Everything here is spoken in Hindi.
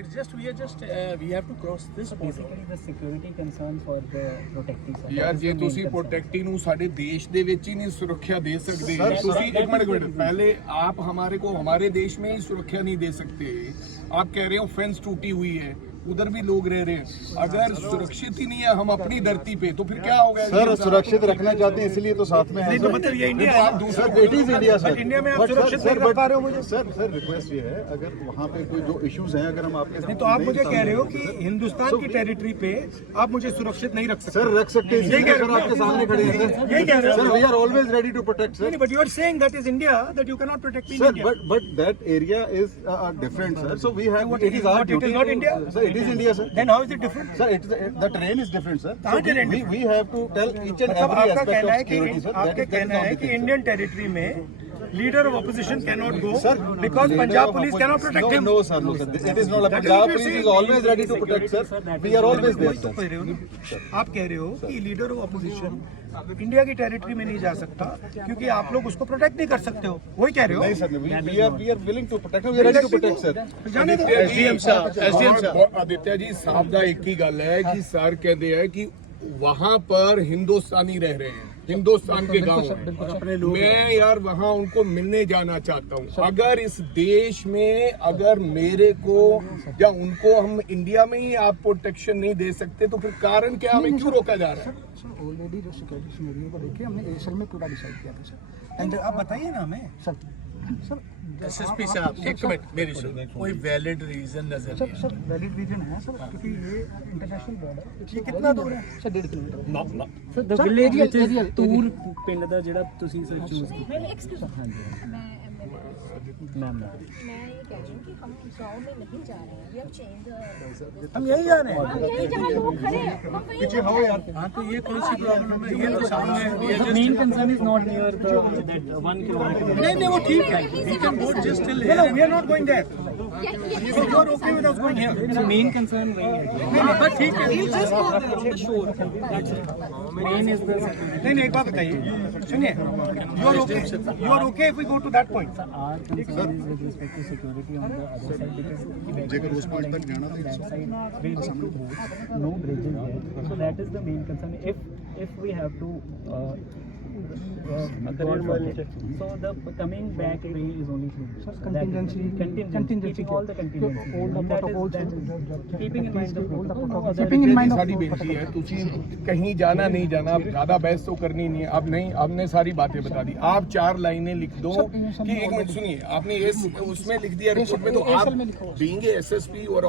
It's just we have to cross this border. Basically the security concern for the protecting side. ਯਾਰ ਜੇ ਤੁਸੀਂ ਪ੍ਰੋਟੈਕਟੀ ਨੂੰ ਸਾਡੇ ਦੇਸ਼ ਦੇ ਵਿੱਚ ਹੀ ਨਹੀਂ ਸੁਰੱਖਿਆ ਦੇ ਸਕਦੇ ਤੁਸੀਂ एक मिनट पहले आप हमारे को हमारे देश में ही सुरक्षा नहीं दे सकते। आप कह रहे हो फेंस टूटी हुई है, उधर भी लोग रह रहे हैं। अगर सुरक्षित ही नहीं है हम अपनी धरती पे तो फिर क्या होगा? सर सुरक्षित रखना चाहते हैं इसलिए तो साथ में है। तो मतलब ये इंडिया है। आप दूसरा it is India sir. India में आप सुरक्षित नहीं रख पा रहे हो मुझे। सर रिक्वेस्ट ये है, अगर वहाँ पे कोई जो इश्यूज हैं अगर हम आपके नहीं तो आप मुझे कह रहे हो कि हिंदुस्तान की टेरिटरी पे आप मुझे सुरक्षित नहीं रख सकते। सर रख सकते हैं, सर आपके सामने खड़े हैं सर। यही कह रहे हो sir we are always ready to protect sir. But you are saying that is India, that you can not protect sir India. But that area is different sir. So we have it is our It is not India? Sir it is India sir. Then how is it different? Sir, the terrain is different, sir. कहाँ terrain we, we have to tell each and मतलब every आपका aspect कहना of है कि security, sir. आपका कहना है कि इंडियन टेरिटरी में leader of opposition can not go Sir, because leader Punjab of police opposition- can not protect him. No, sir, no, sir. It is not. That is Punjab what police you're is saying. always ready to protect, sir. We are always there, sir. कह रहे हो ना, आप कह रहे हो कि लीडर ऑफ ऑपोजिशन इंडिया की टेरिटरी में नहीं जा सकता क्योंकि आप लोग उसको प्रोटेक्ट नहीं कर सकते हो, वही कह रहे हो? नहीं sir, we are willing to protect. We are ready to protect, sir. जाने दो। एसडीएम साहब आदित्य जी साहब का एक ही गल है कि सर कहते हैं कि वहाँ पर हिंदुस्तानी रह रहे हैं, हिंदुस्तान के गांव हैं। मैं यार वहाँ उनको मिलने जाना चाहता हूँ। अगर इस देश में अगर मेरे को या उनको हम इंडिया में ही आप प्रोटेक्शन नहीं दे सकते तो फिर कारण क्या, हमें क्यों रोका जा रहा है? सर ऑलरेडी जो सिक्योरिटी सिनेरियो को देखिए हमने एसएल में पूरा डिसाइड किया था सर। एंड आप बताइए ना हमें। सर एसएसपी साहब एक मिनट मेरी सुनिए, कोई वैलिड रीजन नजर नहीं सर वैलिड रीजन है सर क्योंकि ये इंटरनेशनल बॉर्डर ये कितना दूर है? Sir 1.5 kilometre. So the village which is ਤੂਰ ਪਿੰਡ ਦਾ ਜਿਹੜਾ ਤੁਸੀਂ ਸਰ ਚੂਜ਼ ਕੀਤਾ। ਮੈਮ मैं ये कह रही हूँ कि हम गाँव में नहीं जा रहे हैं, we have changed हम यही जा रहे हैं। हम यही जहाँ लोग खड़े हैं हम वहीं जा रहे हैं। हाँ तो ये कौन सी प्रॉब्लम है? ये तो सामने The main concern is not near the that 1 kilometer. नहीं वो ठीक है, we can go just till here. No, we are not going there. So you are okay with us going here? The main concern वही है। बस ठीक है। You just go there on the shore. That's it. Main is the नहीं एक बात बताइए, सुनिए, you are okay if we go to that point? our concern is with respect to security on the other side because जेकर उस पॉइंट तक जाना तो that side no bridges there. So that is the main concern. If we have to so the coming back way is only through sir contingency keeping all the contingency. all the protocols Keeping in mind the protocol. keeping in mind सारी बेनती है, तुझी कहीं जाना नहीं जाना, अब ज्यादा बहस तो करनी नहीं है। अब नहीं, आपने सारी बातें बता दी। आप 4 लाइनें लिख दो कि एक मिनट सुनिए, आपने ये उसमें लिख दिया रिपोर्ट में, तो आप बीइंग एसएसपी और